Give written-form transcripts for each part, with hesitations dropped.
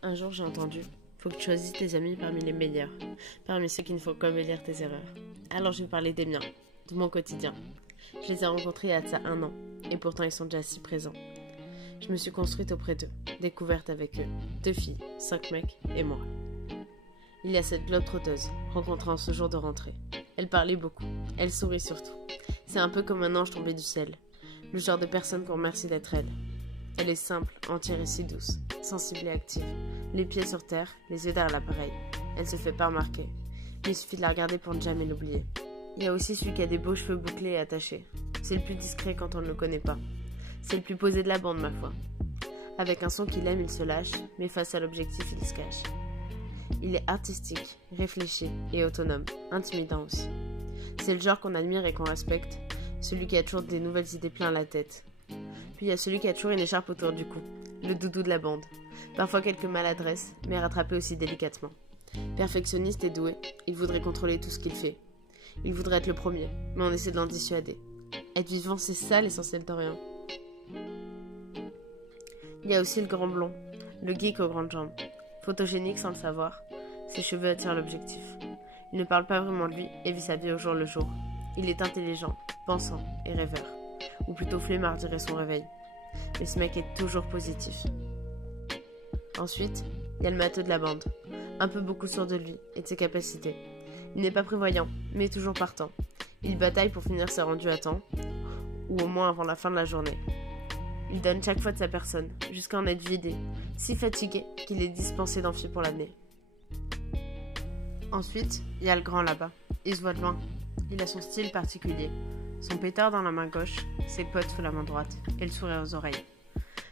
Un jour, j'ai entendu: faut que tu choisisses tes amis parmi les meilleurs, parmi ceux qui ne font qu'embellir tes erreurs. Alors je vais parler des miens, de mon quotidien. Je les ai rencontrés il y a de ça 1 an, et pourtant ils sont déjà si présents. Je me suis construite auprès d'eux, découverte avec eux, 2 filles, 5 mecs et moi. Il y a cette globe-trotteuse, rencontrée en ce jour de rentrée. Elle parlait beaucoup, elle sourit surtout. C'est un peu comme un ange tombé du ciel, le genre de personne qu'on remercie d'être elle. Elle est simple, entière et si douce, sensible et active. Les pieds sur terre, les yeux derrière l'appareil. Elle se fait pas remarquer, mais il suffit de la regarder pour ne jamais l'oublier. Il y a aussi celui qui a des beaux cheveux bouclés et attachés. C'est le plus discret quand on ne le connaît pas. C'est le plus posé de la bande, ma foi. Avec un son qu'il aime, il se lâche, mais face à l'objectif, il se cache. Il est artistique, réfléchi et autonome, intimidant aussi. C'est le genre qu'on admire et qu'on respecte, celui qui a toujours des nouvelles idées plein la tête. Puis il y a celui qui a toujours une écharpe autour du cou, le doudou de la bande. Parfois quelques maladresses, mais rattrapé aussi délicatement. Perfectionniste et doué, il voudrait contrôler tout ce qu'il fait. Il voudrait être le premier, mais on essaie de l'en dissuader. Être vivant, c'est ça l'essentiel d'Orient. Il y a aussi le grand blond, le geek aux grandes jambes. Photogénique sans le savoir, ses cheveux attirent l'objectif. Il ne parle pas vraiment de lui et vit sa vie au jour le jour. Il est intelligent, pensant et rêveur. Ou plutôt flemmard, dirait son réveil. Mais ce mec est toujours positif. Ensuite, il y a le matheux de la bande. Un peu beaucoup sûr de lui et de ses capacités. Il n'est pas prévoyant, mais toujours partant. Il bataille pour finir ses rendus à temps, ou au moins avant la fin de la journée. Il donne chaque fois de sa personne, jusqu'à en être vidé, si fatigué qu'il est dispensé d'amphi pour l'année. Ensuite, il y a le grand là-bas. Il se voit de loin. Il a son style particulier. Son pétard dans la main gauche, ses potes sous la main droite, et le sourire aux oreilles.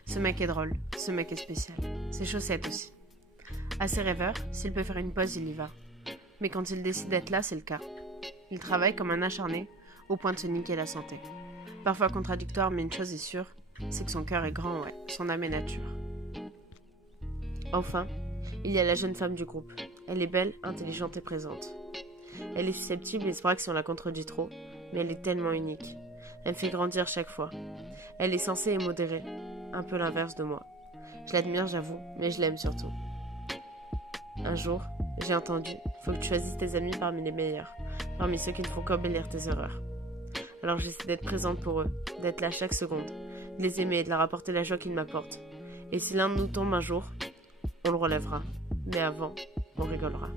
Ce mec est drôle, ce mec est spécial. Ses chaussettes aussi. Assez rêveur, s'il peut faire une pause, il y va. Mais quand il décide d'être là, c'est le cas. Il travaille comme un acharné, au point de se niquer la santé. Parfois contradictoire, mais une chose est sûre, c'est que son cœur est grand, ouais, son âme est nature. Enfin, il y a la jeune femme du groupe. Elle est belle, intelligente et présente. Elle est susceptible et se braque si on la contredit trop, mais elle est tellement unique. Elle me fait grandir chaque fois. Elle est sensée et modérée, un peu l'inverse de moi. Je l'admire, j'avoue, mais je l'aime surtout. Un jour, j'ai entendu: faut que tu choisisses tes amis parmi les meilleurs, parmi ceux qui ne font qu'embellir tes erreurs. Alors j'essaie d'être présente pour eux, d'être là chaque seconde, de les aimer et de leur apporter la joie qu'ils m'apportent. Et si l'un de nous tombe un jour, on le relèvera. Mais avant, on rigolera.